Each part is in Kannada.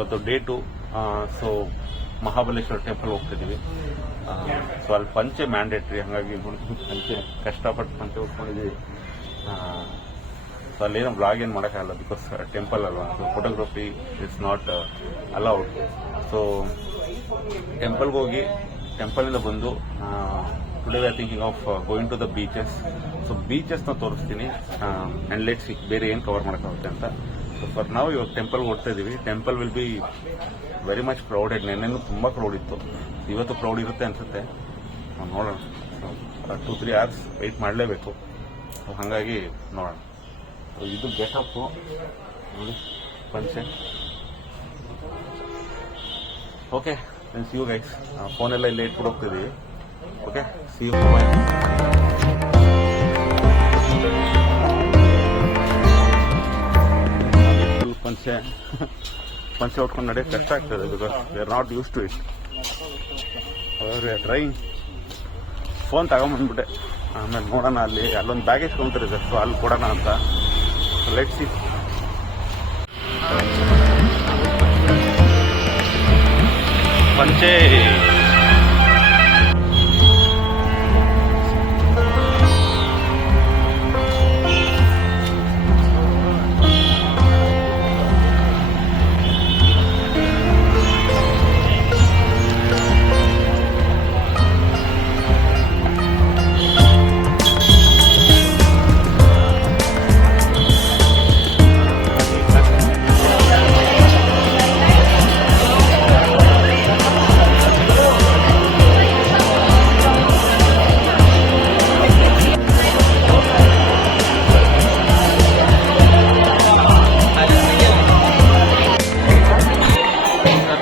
ಇವತ್ತು ಡೇ 2. ಸೊ ಮಹಾಬಲೇಶ್ವರ ಟೆಂಪಲ್ ಹೋಗ್ತಿದ್ದೀವಿ. ಸೊ ಅಲ್ಲಿ ಪಂಚೆ ಮ್ಯಾಂಡೇಟ್ರಿ, ಹಾಗಾಗಿ ಪಂಚೆ ಕಷ್ಟಪಟ್ಟು ಪಂಚೆ ಉಟ್ಕೊಂಡಿದ್ದೀವಿ. ಸೊ ಅಲ್ಲೇನೋ ಬ್ಲಾಗ್ ಏನು ಮಾಡೋಕ್ಕಾಗಲ್ಲ, ಬಿಕಾಸ್ ಟೆಂಪಲ್ ಅಲ್ವಾ. So photography it's not allowed. So ಟೆಂಪಲ್ಗೆ ಹೋಗಿ ಟೆಂಪಲಿಂದ ಬಂದು today we are thinking of going to the beaches. So ಬೀಚಸ್ನ ತೋರಿಸ್ತೀನಿ ಆ್ಯಂಡ್ ಲೆಟ್ಸ್ ಸಿ ಬೇರೆ ಏನು ಕವರ್ ಮಾಡೋಕ್ಕಾಗುತ್ತೆ ಅಂತ. ಸೊ ಫಾರ್ ನಾವು ಇವಾಗ ಟೆಂಪಲ್ಗೆ ಹೋಗ್ತಾ ಇದ್ದೀವಿ. Temple will be very much crowded. ನೆನ್ನೆನೂ ತುಂಬ ಕ್ರೌಡ್ ಇತ್ತು, ಇವತ್ತು ಕ್ರೌಡ್ ಇರುತ್ತೆ ಅನಿಸುತ್ತೆ. ನೋಡೋಣ. 2-3 hours ವೆಯ್ಟ್ ಮಾಡಲೇಬೇಕು. ಸೊ ಹಾಗಾಗಿ ನೋಡೋಣ. ಸೊ ಇದು ಗೆಟಪ್ಪು ನೋಡಿ, ಪಂಚೆ. Okay, see you guys. ಫೋನೆಲ್ಲ ಇಲ್ಲೇ ಇಟ್ಬಿಟ್ಟು ಹೋಗ್ತಿದ್ದೀವಿ. Okay, see you. ಪಂಚೆ ಹೊಟ್ಕೊಂಡು ನಡೆಯೋಕ್ಕೆ ಕಷ್ಟ ಆಗ್ತದೆ, because we are not use to it. We are trying. Phone ತಗೊಂಬಂದ್ಬಿಟ್ಟೆ, ಆಮೇಲೆ ನೋಡೋಣ. ಅಲ್ಲೊಂದು ಬ್ಯಾಗೇಜ್ ಕೌಂಟರ್ ಇದೆ, ಸೊ ಅಲ್ಲಿ ಕೊಡೋಣ ಅಂತ. Let's see. ಪಂಚೆ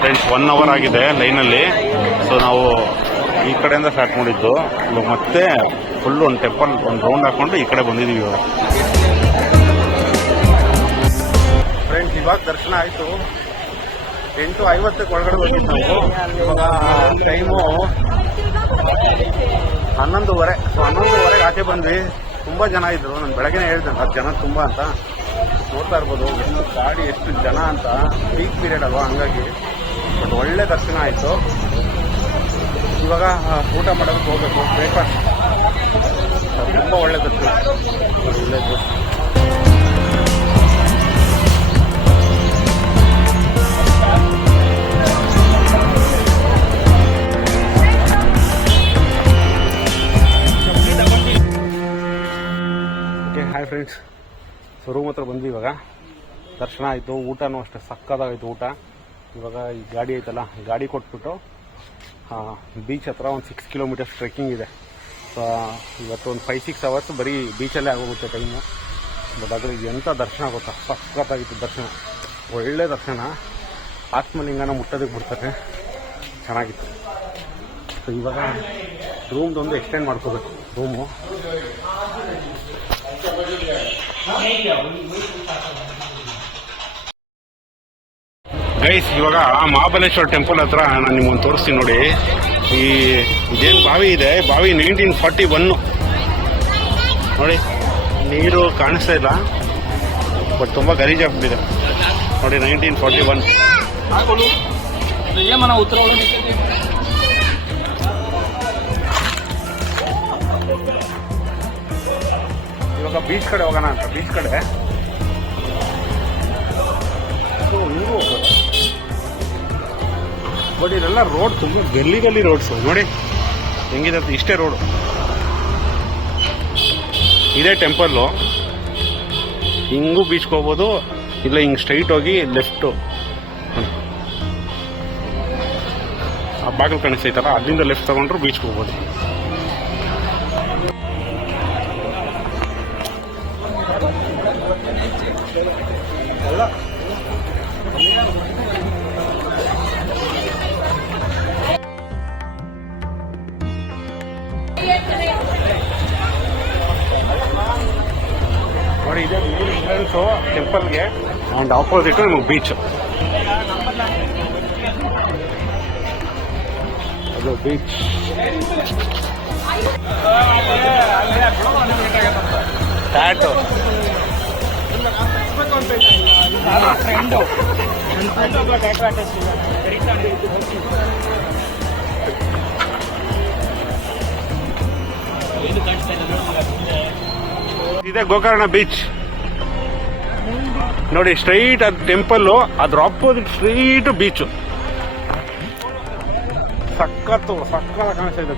ಫ್ರೆಂಡ್ಸ್ 1 hour ಆಗಿದೆ ಲೈನಲ್ಲಿ. ಸೊ ನಾವು ಈ ಕಡೆಯಿಂದ ಸ್ಟಾರ್ಟ್ ಮಾಡಿದ್ದು, ಇವಾಗ ಮತ್ತೆ ಫುಲ್ ಒಂದು ಟೆಂಪಲ್ ಒಂದು ರೌಂಡ್ ಹಾಕೊಂಡು ಈ ಕಡೆ ಬಂದಿದ್ದೀವಿ ಇವಾಗ. ಫ್ರೆಂಡ್ಸ್ ಇವಾಗ ದರ್ಶನ ಆಯಿತು. 8:50 ಒಳಗಡೆ ಹೋಗಿದ್ದು ನಾವು. ಇವಾಗ ಟೈಮು 11:30. ಸೊ 11:30 ಆಚೆ ಬಂದ್ವಿ. ತುಂಬ ಜನ ಇದ್ರು. ನಾನು ಬೆಳಗ್ಗೆ ಹೇಳಿದೆ 10 ಜನ ತುಂಬ ಅಂತ. ನೋಡ್ತಾ ಇರ್ಬೋದು ಎಷ್ಟು ಗಾಡಿ, ಎಷ್ಟು ಜನ ಅಂತ. ಪೀಕ್ ಪೀರಿಯಡ್ ಅಲ್ವಾ, ಹಂಗಾಗಿ ಬಟ್ ಒಳ್ಳೆ ದರ್ಶನ ಆಯಿತು. ಇವಾಗ ಊಟ ಮಾಡೋದಕ್ಕೆ ಹೋಗಬೇಕು, ಬ್ರೇಕ್ಫಾಸ್ಟ್. ತುಂಬ ಒಳ್ಳೆ ದರ್ಶನ, ಒಳ್ಳೆಯದು. Okay, hi friends. So room ಹತ್ರ ಬಂದ್ವಿ. ಇವಾಗ ದರ್ಶನ ಆಯಿತು, ಊಟನೂ ಅಷ್ಟೇ ಸಕ್ಕತ್ತಾಗಿತ್ತು ಊಟ. ಇವಾಗ ಈ ಗಾಡಿ ಐತಲ್ಲ, ಗಾಡಿ ಕೊಟ್ಬಿಟ್ಟು ಬೀಚ್ ಹತ್ರ ಒಂದು 6 kilometers ಟ್ರೆಕ್ಕಿಂಗ್ ಇದೆ. ಸೊ ಇವತ್ತು ಒಂದು 5-6 hours ಬರೀ ಬೀಚಲ್ಲೇ ಆಗೋಗುತ್ತೆ ಟೈಮು. ಬಟ್ ಅದ್ರಿಗೆ ಎಂಥ ದರ್ಶನ ಗೊತ್ತಾ, ಸಕ್ಕತ್ತಾಗಿತ್ತು ದರ್ಶನ, ಒಳ್ಳೆ ದರ್ಶನ. ಆತ್ಮಲಿಂಗನ ಮುಟ್ಟೋದಕ್ಕೆ ಬಿಡ್ತಾರೆ, ಚೆನ್ನಾಗಿತ್ತು. ಸೊ ಇವಾಗ ರೂಮ್ದೊಂದು ಎಕ್ಸ್ಟೆಂಡ್ ಮಾಡ್ಕೋಬೇಕು ರೂಮು. ಗೈಸ್, ಇವಾಗ ಮಹಾಬಲೇಶ್ವರ ಟೆಂಪಲ್ ಹತ್ರ ನಾನು ನಿಮ್ಮನ್ನು ತೋರಿಸ್ತೀನಿ ನೋಡಿ. ಇದೇನು ಬಾವಿ ಇದೆ, ಬಾವಿ 1941 ನೋಡಿ. ನೀರು ಕಾಣಿಸ್ತಾ ಇಲ್ಲ, ಬಟ್ ತುಂಬ ಗಲೀಜಾಗ್ಬಿಟ್ಟಿದೆ ನೋಡಿ. 1941. ಇವಾಗ ಬೀಚ್ ಕಡೆ ಹೋಗೋಣ ಅಂತ. ಬೀಚ್ ಕಡೆ ಹಿಂಗೂ ಹೋಗೋದು. ಬಟ್ ಇದೆಲ್ಲ ರೋಡ್ ತುಂಬ ಗಲ್ಲಿ ರೋಡ್ಸು ನೋಡಿ ಹೆಂಗಿದೆ. ಇಷ್ಟೇ ರೋಡು, ಇದೇ ಟೆಂಪಲ್ಲು. ಹಿಂಗೂ ಬೀಚ್ಗೆ ಹೋಗ್ಬೋದು, ಇಲ್ಲ ಹಿಂಗೆ ಸ್ಟ್ರೈಟ್ ಹೋಗಿ ಲೆಫ್ಟು ಆ ಬಾಗಿಲು ಕಾಣಿಸ್ತೈತಲ್ಲ, ಅಲ್ಲಿಂದ ಲೆಫ್ಟ್ ತಗೊಂಡ್ರು ಬೀಚ್ಗೆ ಹೋಗ್ಬೋದು. ಎಲ್ಲ ನೋಡಿ, ಇದೆ ಮೇನ್ ಎಂಟ್ರೆನ್ಸು ಟೆಂಪಲ್ಗೆ. ಆ್ಯಂಡ್ ಆಪೋಸಿಟ್ ನಿಮಗೆ ಬೀಚ್. ಅದು ಬೀಚ್. ಟ್ಯಾಟು ಇದೆ ಗೋಕರ್ಣ ಬೀಚ್ ನೋಡಿ. ಸ್ಟ್ರೈಟ್ ಅದು ಟೆಂಪಲ್ಲು, ಅದ್ರ ಆಪೋಸಿಟ್ ಸ್ಟ್ರೈಟ್ ಬೀಚು. ಸಖತ್ತು ಕಾಣಿಸ್ತಾ ಇದೆ.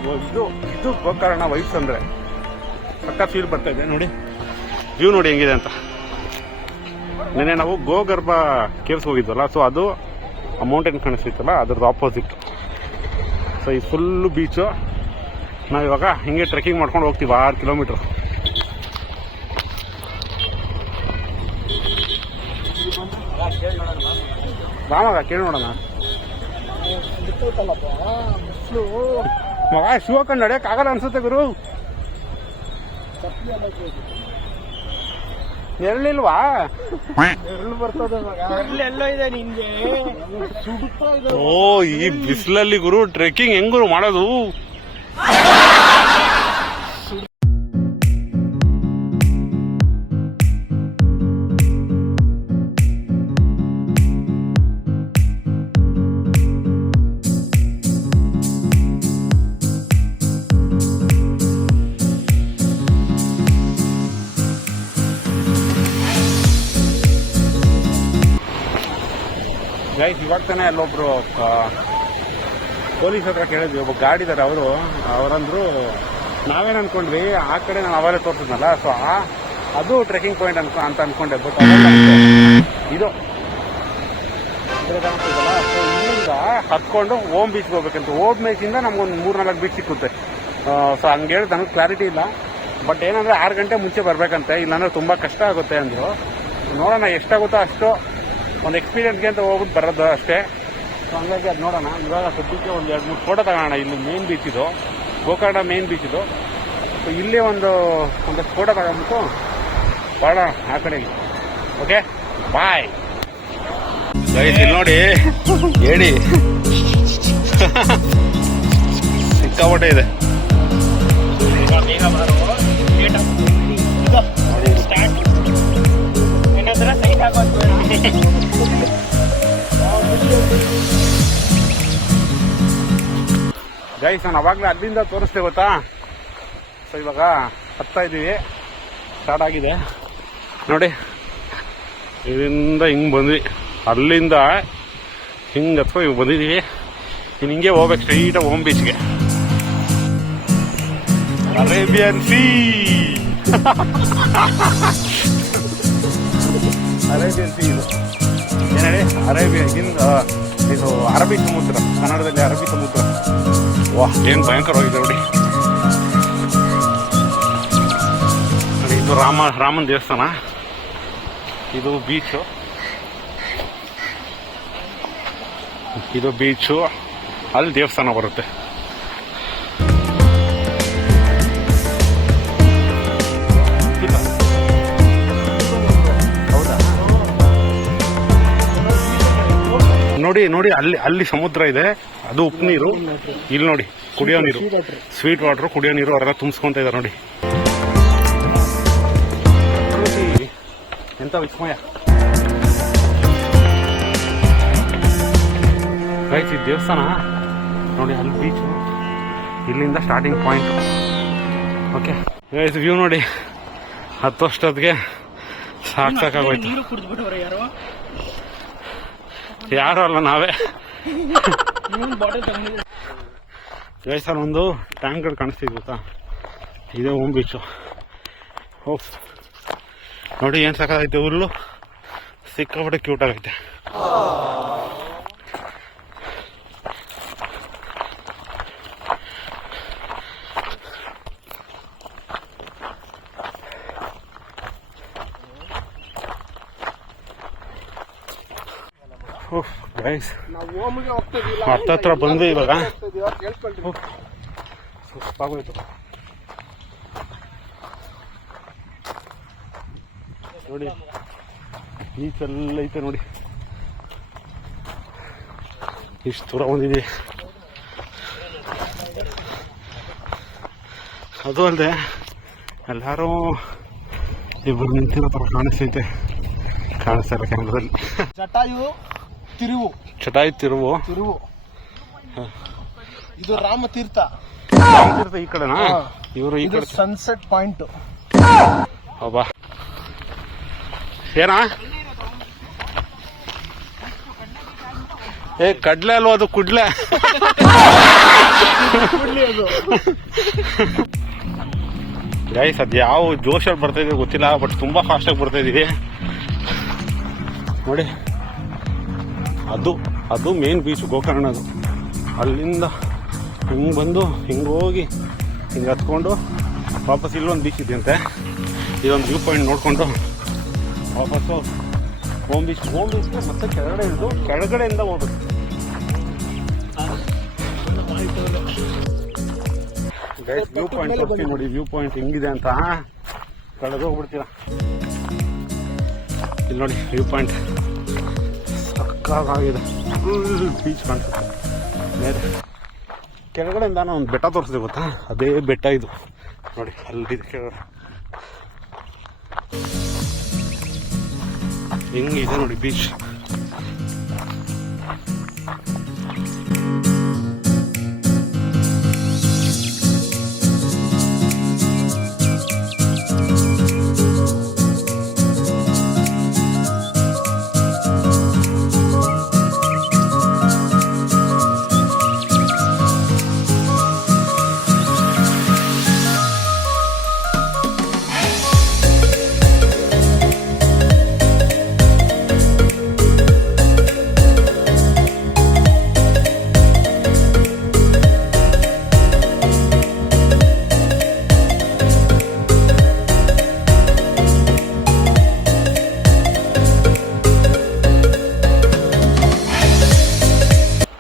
ಇದು ಗೋಕರ್ಣ ವೈಬ್ಸ್ ಅಂದ್ರೆ ಸಖತ್ ಫೀಲ್ ಬರ್ತಾ ಇದೆ ನೋಡಿ. ವ್ಯೂ ನೋಡಿ ಹೆಂಗಿದೆ ಅಂತ. ನೆನ್ನೆ ನಾವು ಗೋಗರ್ಭ ಕೇವ್ಸ್ ಹೋಗಿದ್ವಲ್ಲ, ಸೊ ಅದು ಆ ಮೌಂಟೇನ್ ಕಾಣಿಸ್ತಿತ್ತಲ್ಲ, ಅದ್ರದ್ದು ಆಪೋಸಿಟ್. ಸೊ ಈ ಫುಲ್ಲು ಬೀಚು. ನಾವಿವಾಗ ಹಿಂಗೆ ಟ್ರೆಕ್ಕಿಂಗ್ ಮಾಡ್ಕೊಂಡು ಹೋಗ್ತೀವಿ 6 ಕಿಲೋಮೀಟರ್. ಬಾವಾಗ ಕೇಳಿ ನೋಡೋಣ. ಮಗ ಶೂ ಹಾಕೊಂಡು ನಡೆಯೋಕ್ಕಾಗಲ್ಲ ಅನ್ಸುತ್ತೆ ಗುರು. ನೆರಳಿಲ್ವಾ? ಓ, ಈ ಬಿಸಿಲಲ್ಲಿ ಗುರು ಟ್ರೆಕ್ಕಿಂಗ್ ಹೆಂಗ್ ಗುರು ಮಾಡೋದು? ಇವಾಗ ತಾನೇ ಅಲ್ಲೊಬ್ರು ಪೊಲೀಸ್ ಹತ್ರ ಕೇಳಿದ್ವಿ, ಒಬ್ಬ ಗಾಡಿ ಇದ್ದಾರೆ ಅವರಂದ್ರು ನಾವೇನು ಅನ್ಕೊಂಡ್ವಿ ಆ ಕಡೆ ನಾನು ಅವಾಗಲೇ ತೋರಿಸಿದ್ನಲ್ಲ, ಸೊ ಅದು ಟ್ರೆಕ್ಕಿಂಗ್ ಪಾಯಿಂಟ್ ಅಂತ ಅನ್ಕೊಂಡೆ. ಬಟ್ ಇದು ಕಾಣಿಸ್ತಿದ್ದಲ್ಲ, ಸೊ ಇಲ್ಲಿಂದ ಹತ್ಕೊಂಡು ಓಮ್ ಬೀಚ್ಗೆ ಹೋಗ್ಬೇಕಂತ. ಓಮ್ ಬೀಚಿಂದ ನಮ್ಗೊಂದು 3-4 ಬೀಚ್ ಸಿಕ್ಕುತ್ತೆ. ಸೊ ಹಂಗೆ ಹೇಳಿದ್ ನನಗೆ ಕ್ಲಾರಿಟಿ ಇಲ್ಲ. ಬಟ್ ಏನಂದ್ರೆ 6 ಗಂಟೆ ಮುಂಚೆ ಬರ್ಬೇಕಂತೆ, ಇಲ್ಲಾಂದ್ರೆ ತುಂಬ ಕಷ್ಟ ಆಗುತ್ತೆ ಅಂದರು. ನೋಡೋಣ ಎಷ್ಟಾಗುತ್ತೋ ಅಷ್ಟು, ಒಂದು ಎಕ್ಸ್ಪೀರಿಯನ್ಸ್ಗೆ ಅಂತ ಹೋಗ್ಬಿಟ್ಟು ಬರೋದು ಅಷ್ಟೇ. ಸೊ ಹಂಗಾಗಿ ಅದು ನೋಡೋಣ. ಇವಾಗ ಸದ್ಯಕ್ಕೆ ಒಂದು 2-3 ಫೋಟೋ ತಗೋಣ. ಇಲ್ಲಿ ಮೇನ್ ಬೀಚ್ ಇದು, ಗೋಕರ್ಣ ಮೇನ್ ಬೀಚ್ ಇದು. ಸೊ ಇಲ್ಲೇ ಒಂದಷ್ಟು ಫೋಟೋ ತಗೊಂಡ್ಬಿಟ್ಟು ಬರೋಣ ಆ ಕಡೆಗೆ. ಓಕೆ, ಬಾಯ್. ಇಲ್ಲಿ ನೋಡಿ ಹೇಳಿ ಸಿಕ್ಕಾಪಟ್ಟೆ ಇದೆ. ಗೈಸ್, ನಾನು ಅವಾಗಲೇ ಅಲ್ಲಿಂದ ತೋರಿಸ್ದೆ ಗೊತ್ತಾ. ಸೊ ಇವಾಗ ಹತ್ತಾ ಇದ್ದೀವಿ, ಸ್ಟಾರ್ಟ್ ಆಗಿದೆ ನೋಡಿ. ಇದರಿಂದ ಹಿಂಗೆ ಬಂದ್ವಿ, ಅಲ್ಲಿಂದ ಹಿಂಗೆ ಹತ್ಕೊ ಇವಾಗ ಬಂದಿದ್ದೀವಿ. ಇನ್ನು ಹಿಂಗೆ ಹೋಗ್ಬೇಕು ಸ್ಟ್ರೈಟಾಗಿ ಓಮ್ ಬೀಚ್ಗೆ. ಅರೇಬಿಯನ್ ಸೀ ಅರೇಬಿಯನ್ ಸೀ ಇದು ಏನು ಹೇಳಿ, ಇದು ಅರಬ್ಬಿ ಸಮುದ್ರ, ಕನ್ನಡದಲ್ಲಿ ಅರಬ್ಬಿ ಸಮುದ್ರ. ವಾಹ್, ಏನು ಭಯಂಕರವಾಗಿದೆ ನೋಡಿ. ಇದು ರಾಮನ ದೇವಸ್ಥಾನ, ಇದು ಬೀಚು, ಅಲ್ಲಿ ದೇವಸ್ಥಾನ ಬರುತ್ತೆ. ನೋಡಿ ಅಲ್ಲಿ ಸಮುದ್ರ ಇದೆ, ಅದು ಉಪ್ಪು ನೀರು. ಇಲ್ಲಿ ನೋಡಿ ಕುಡಿಯೋ ನೀರು, ಸ್ವೀಟ್ ವಾಟರ್, ಕುಡಿಯೋ ನೀರು ಅವರೆಲ್ಲ ತುಂಬಿಸ್ಕೊಂತ ಇದ್ದಾರೆ ನೋಡಿ. ಎಂತ ವಿಸ್ಮಯ ಗೈಸ್. ಈ ದೇವಸ್ಥಾನ ನೋಡಿ, ಅಲ್ಲಿ ಬೀಚು, ಇಲ್ಲಿಂದ starting point. Okay guys, view ನೋಡಿ. ಹತ್ತಷ್ಟೊತ್ತಿಗೆ ಸಾಕಾಗೋಯ್ತು. ಯಾರು ಅಲ್ಲ, ನಾವೇ. ಗೈಸ್, ಅಲ್ಲಿ ಒಂದು ಟ್ಯಾಂಕ್ಗಳು ಕಾಣಿಸ್ತಿದ್ ಗೊತ್ತಾ, ಇದೇ ಓಮ್ ಬೀಚು. ಹೋಗ್ ನೋಡಿ ಏನು ಸಾಕಾಗೈತೆ. ಹುಲ್ಲು ಸಿಕ್ಕಾಪಟ್ಟೆ ಕ್ಯೂಟ್ ಆಗೈತೆ. ಗೈಸ್, ಹತ್ತತ್ರ ಬಂದ್ವಿ ಇವಾಗ. ಸುಸ್ತಾಗೋಯ್ತು ನೋಡಿ. ಬೀಚ್ ಎಲ್ಲ ಐತೆ ನೋಡಿ, ಇಷ್ಟು ದೂರ ಬಂದಿದ್ದೀವಿ. ಅದು ಅಲ್ಲದೆ ಎಲ್ಲರೂ ಇಬ್ಬರು ನಿಂತಿರೋ ಥರ ಕಾಣಿಸ್ತೈತೆ. ಕಾಣಿಸ್ತಾ ಇಲ್ಲ ಕ್ಯಾಮ್ರಾದಲ್ಲಿ. ಜಟಾಯು ತಿರುವು. ಇದು ರಾಮತೀರ್ಥ ಈ ಕಡೆನಾ? ಇವರು ಈ ಕಡೆ ಸನ್ಸೆಟ್ ಪಾಯಿಂಟ್. ಹೌದಾ? ಏನಾ ಕಡ್ಲೆ ಅಲ್ವ ಅದು? ಕುಡ್ಲೆ. ಗೈಸ್ ಅದು ಯಾವ ಜೋಶಲ್ಲಿ ಬರ್ತಾ ಇದೆ ಗೊತ್ತಿಲ್ಲ, ಬಟ್ ತುಂಬಾ ಫಾಸ್ಟ್ ಆಗಿ ಬರ್ತಾ ಇದೀವಿ ನೋಡಿ. ಅದು ಮೇನ್ ಬೀಚ್ ಗೋಕರ್ಣದು. ಅಲ್ಲಿಂದ ಹಿಂಗೆ ಬಂದು ಹಿಂಗೆ ಹೋಗಿ ಹಿಂಗೆ ಹತ್ಕೊಂಡು ವಾಪಸ್ ಇಲ್ಲೊಂದು ಬೀಚ್ ಇದೆಯಂತೆ. ಇದೊಂದು ವ್ಯೂ ಪಾಯಿಂಟ್ ನೋಡಿಕೊಂಡು ವಾಪಸ್ಸು ಹೋಮ್ ಬೀಚ್ಗೆ ಮತ್ತೆ ಕೆಳಗಡೆ ಇಳಿದು ಕೆಳಗಡೆಯಿಂದ ಹೋಗ್ಬೇಕು. ವ್ಯೂ ಪಾಯಿಂಟ್ ತೋರಿಸ್ತೀನಿ ನೋಡಿ, ವ್ಯೂ ಪಾಯಿಂಟ್ ಹೆಂಗಿದೆ ಅಂತ. ಕೆಳಗೆ ಹೋಗ್ಬಿಡ್ತೀರ. ಇಲ್ಲಿ ನೋಡಿ ವ್ಯೂ ಪಾಯಿಂಟ್ ಸಕ್ಕತ್ತಾಗಿದೆ. ಫುಲ್ ಬೀಚ್ ಕಾಣಿಸುತ್ತೆ ಮೇಲೆ. ಕೆಳಗಡೆಯಿಂದ ನಾನು ಒಂದು ಬೆಟ್ಟ ತೋರಿಸಿದೆ ಗೊತ್ತಾ, ಅದೇ ಬೆಟ್ಟ ಇದು ನೋಡಿ. ಅಲ್ಲಿದೆ ಕೆಳಗಡೆ ಹೆಂಗಿದೆ ನೋಡಿ ಬೀಚ್.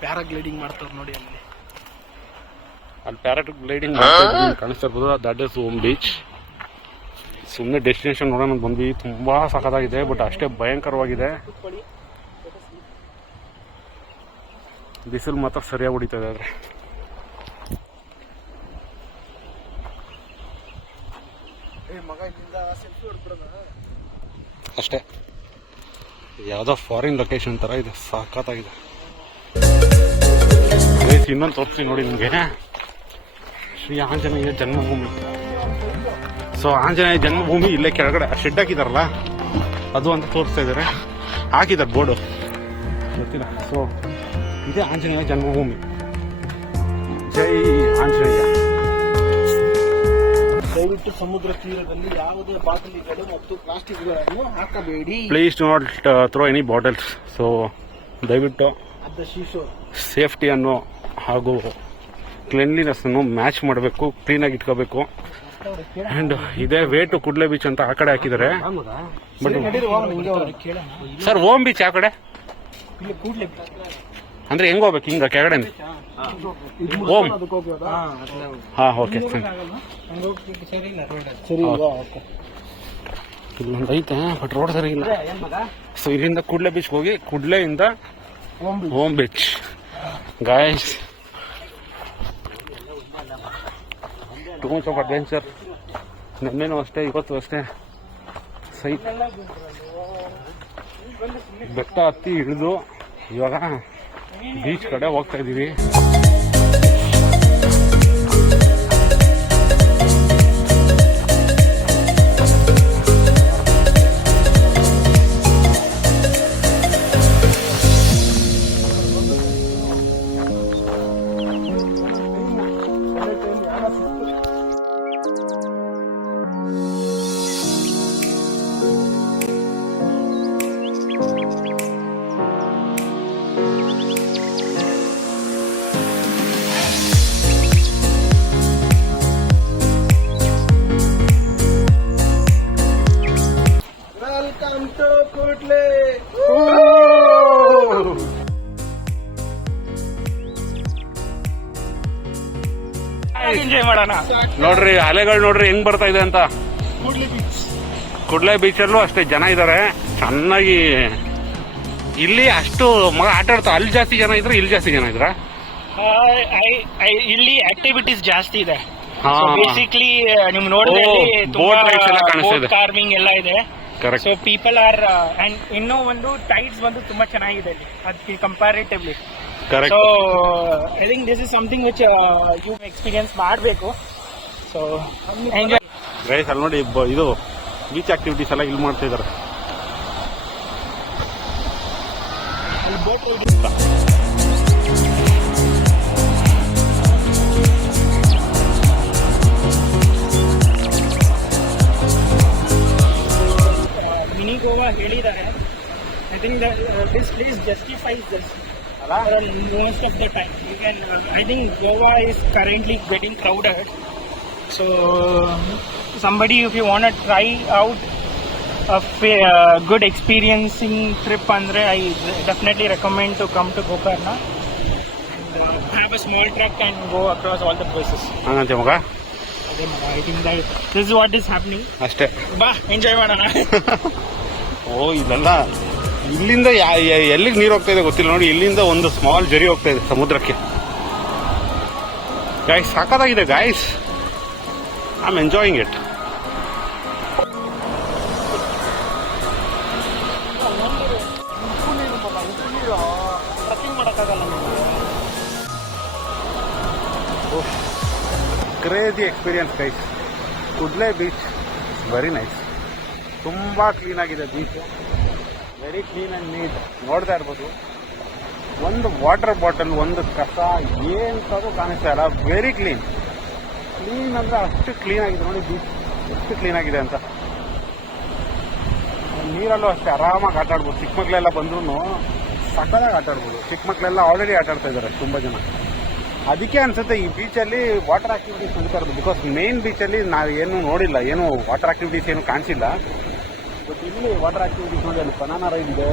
ಪ್ಯಾರಾಗ್ಲೈಡಿಂಗ್ ಮಾಡ್ತಾರೆ ನೋಡಿ ಅಲ್ಲಿ ಪ್ಯಾರಾಗ್ಲೈಡಿಂಗ್ ಕಾಣಿಸ್ತಾ ಇರ್ಬೋದು. That is home beach. ಸುಮ್ಮನೆ ಡೆಸ್ಟಿನೇಷನ್ ನೋಡೋಣ ಬಂದ್ವಿ. ತುಂಬಾ ಸಖತ್ತಾಗಿದೆ, ಬಟ್ ಅಷ್ಟೇ ಭಯಂಕರವಾಗಿದೆ. ಬಿಸಿಲು ಮಾತ್ರ ಸರಿಯಾಗಿ ಹೊಡಿತಾ ಇದೆ. ಆದ್ರೆ ಅಷ್ಟೇ, ಯಾವುದೋ ಫಾರಿನ್ ಲೊಕೇಶನ್ ತರ ಇದೆ, ಸಖತ್ತಾಗಿದೆ. ಇನ್ನೊಂದು ತೋರಿಸ್ತೀನಿ ನೋಡಿ ನಿಮಗೆ, ಶ್ರೀ ಆಂಜನೇಯ ಜನ್ಮಭೂಮಿ. ಸೊ ಆಂಜನೇಯ ಜನ್ಮಭೂಮಿ ಇಲ್ಲೇ ಕೆಳಗಡೆ ಶೆಡ್ ಹಾಕಿದಾರಲ್ಲ ಅದು ಅಂತ ತೋರಿಸ್ತಾ ಇದ್ದಾರೆ. ಹಾಕಿದ್ದಾರೆ ಬೋರ್ಡು, ಗೊತ್ತಿಲ್ಲ. ಸೊ ಇದೇ ಆಂಜನೇಯ ಜನ್ಮಭೂಮಿ. ಜೈ ಆಂಜನೇಯ. ದಯವಿಟ್ಟು ಸಮುದ್ರ ತೀರದಲ್ಲಿ ಯಾವುದೇ ಬಾಟಲಿಗಳು ಮತ್ತು ಪ್ಲಾಸ್ಟಿಕ್ಗಳನ್ನು ಹಾಕಬೇಡಿ. Please do not throw any bottles. So ದಯವಿಟ್ಟು ಸೇಫ್ಟಿ ಅನ್ನು ಹಾಗೂ ಕ್ಲೀನ್ಲಿನೆಸ್ ಅನ್ನು ಮ್ಯಾಚ್ ಮಾಡಬೇಕು, ಕ್ಲೀನಾಗಿ ಇಟ್ಕೋಬೇಕು. ಅಂಡ್ ಇದೇ ವೇ ಟು ಕುಡ್ಲೆ ಬೀಚ್ ಅಂತ ಆ ಕಡೆ ಹಾಕಿದ್ದಾರೆ. ಬಟ್ ಸರ್ ಓಮ್ ಬೀಚ್ ಯಾವ ಕಡೆ ಅಂದ್ರೆ ಹೆಂಗ್ ಹೋಗ್ಬೇಕು? ಹಿಂಗ ಕೆಳಗಡೆ ಓಮ್. ಹಾ ಓಕೆ, ಇಲ್ಲೊಂದು ಐತೆ ಬಟ್ ರೋಡ್ ಸರಿ ಇಲ್ಲ. ಸೊ ಇಲ್ಲಿಂದ ಕುಡ್ಲೆ ಬೀಚ್ ಹೋಗಿ ಕುಡ್ಲೆಯಿಂದ Om beach. Guys, too much of adventure. ನೆನ್ನೆನೂ ಅಷ್ಟೇ, ಇವತ್ತು ಅಷ್ಟೇ. ಸೈಟ್ ಬೆಟ್ಟ ಹತ್ತಿ ಹಿಡಿದು ಇವಾಗ ಬೀಚ್ ಕಡೆ ಹೋಗ್ತಾ ಇದೀವಿ. ನೋಡ್ರಿ ಅಲೆಗಳು ನೋಡ್ರಿ ಹೆಂಗ್ ಬರ್ತಾ ಇದೆ ಅಂತ. ಕುಡ್ಲೆ ಬೀಚಲ್ಲೂ ಅಷ್ಟೇ ಜನ ಇದಾರೆ ಚೆನ್ನಾಗಿ. ಇಲ್ಲಿ ಅಷ್ಟು ಮಗ ಆಟ ಆಡ್ತಾ, ಅಲ್ಲಿ ಜಾಸ್ತಿ ಜನ ಇದ್ರೆ ಇಲ್ಲಿ ಜಾಸ್ತಿ ಜನ ಇದ್ರ? ಇಲ್ಲಿ ಆಕ್ಟಿವಿಟೀಸ್ ಜಾಸ್ತಿ ಇದೆ. ಬೇಸಿಕ್ಲಿ ನಿಮ್ ನೋಡಿದ್ರೆ ಕಾರ್ವಿಂಗ್ ಎಲ್ಲ ಇದೆ. Correct. So people are and ಇನ್ನೂ ಒಂದು ಟೈಡ್ಸ್ ಬಂದು ತುಂಬಾ ಚೆನ್ನಾಗಿದೆ ಅಲ್ಲಿ ಅದಕ್ಕೆ comparatively. Correct. So I think this is something which you experience ಮಾಡಬೇಕು. So enjoy. ಗೈಸ್ ಅಲ್ಲಿ ನೋಡಿ ಇದು ಬೀಚ್ ಆಕ್ಟಿವಿಟೀಸ್ ಎಲ್ಲ ಇಲ್ಲಿ ಮಾಡ್ತಾ ಇದ್ದಾರೆ. ಮಿನಿ ಗೋವಾ ಹೇಳಿದ್ದಾರೆ. I think this place justifies this most of the time. You can, I think Goa is currently getting crowded. So somebody, if you want to try out a good experiencing trip, andre, I definitely recommend to come to Gokarna and have a small truck and go across all the places. ಹಂಗಂತೆ ಮಗ. I think that this is what is happening. ಅಷ್ಟೇ. ಬಾ ಎಂಜಾಯ್ ಮಾಡೋಣ. ಓ ಇದೆಲ್ಲ ಇಲ್ಲಿಂದ ಎಲ್ಲಿಗೆ ನೀರು ಹೋಗ್ತಾ ಇದೆ ಗೊತ್ತಿಲ್ಲ ನೋಡಿ. ಇಲ್ಲಿಂದ ಒಂದು ಸ್ಮಾಲ್ ಜರಿ ಹೋಗ್ತಾ ಇದೆ ಸಮುದ್ರಕ್ಕೆ. ಗಾಯ್ಸ್ ಸಾಕಾಗಿದೆ guys. I am enjoying it. Crazy experience guys. Kudle beach very nice. ತುಂಬಾ ಕ್ಲೀನ್ ಆಗಿದೆ beach. Very clean and neat. ನೋಡ್ತಾ ಇರ್ಬೋದು ಒಂದು ವಾಟರ್ ಬಾಟಲ್, ಒಂದು ಕಸ ಏನಂತೂ ಕಾಣಿಸ್ತಾ ಇಲ್ಲ. Very clean. ಕ್ಲೀನ್ ಅಂದರೆ ಅಷ್ಟು ಕ್ಲೀನ್ ಆಗಿದೆ ನೋಡಿ ಬೀಚ್ ಎಷ್ಟು ಕ್ಲೀನ್ ಆಗಿದೆ ಅಂತ. ನೀರಲ್ಲೂ ಅಷ್ಟೇ ಆರಾಮಾಗಿ ಆಟ ಆಡ್ಬೋದು. ಚಿಕ್ಕ ಮಕ್ಕಳೆಲ್ಲ ಬಂದ್ರೂ ಸಕ್ಕದಾಗಿ ಆಟ ಆಡ್ಬೋದು. ಚಿಕ್ಕ ಮಕ್ಕಳೆಲ್ಲ ಆಲ್ರೆಡಿ ಆಟ ಆಡ್ತಾ ಇದ್ದಾರೆ ತುಂಬ ಜನ. ಅದಕ್ಕೆ ಅನ್ಸುತ್ತೆ ಈ ಬೀಚಲ್ಲಿ ವಾಟರ್ ಆಕ್ಟಿವಿಟೀಸ್ ನಡೀತಾ ಇರೋದು. ಬಿಕಾಸ್ ಮೇನ್ ಬೀಚಲ್ಲಿ ನಾವು ಏನೂ ನೋಡಿಲ್ಲ, ಏನು ವಾಟರ್ ಆಕ್ಟಿವಿಟೀಸ್ ಏನು ಕಾಣಿಸಿಲ್ಲ. ಬಟ್ ಇಲ್ಲಿ ವಾಟರ್ ಆಕ್ಟಿವಿಟೀಸ್ ನೋಡಿ, ಅಲ್ಲಿ ಬನಾನಾ ರೈಡ್ ಇದೆ,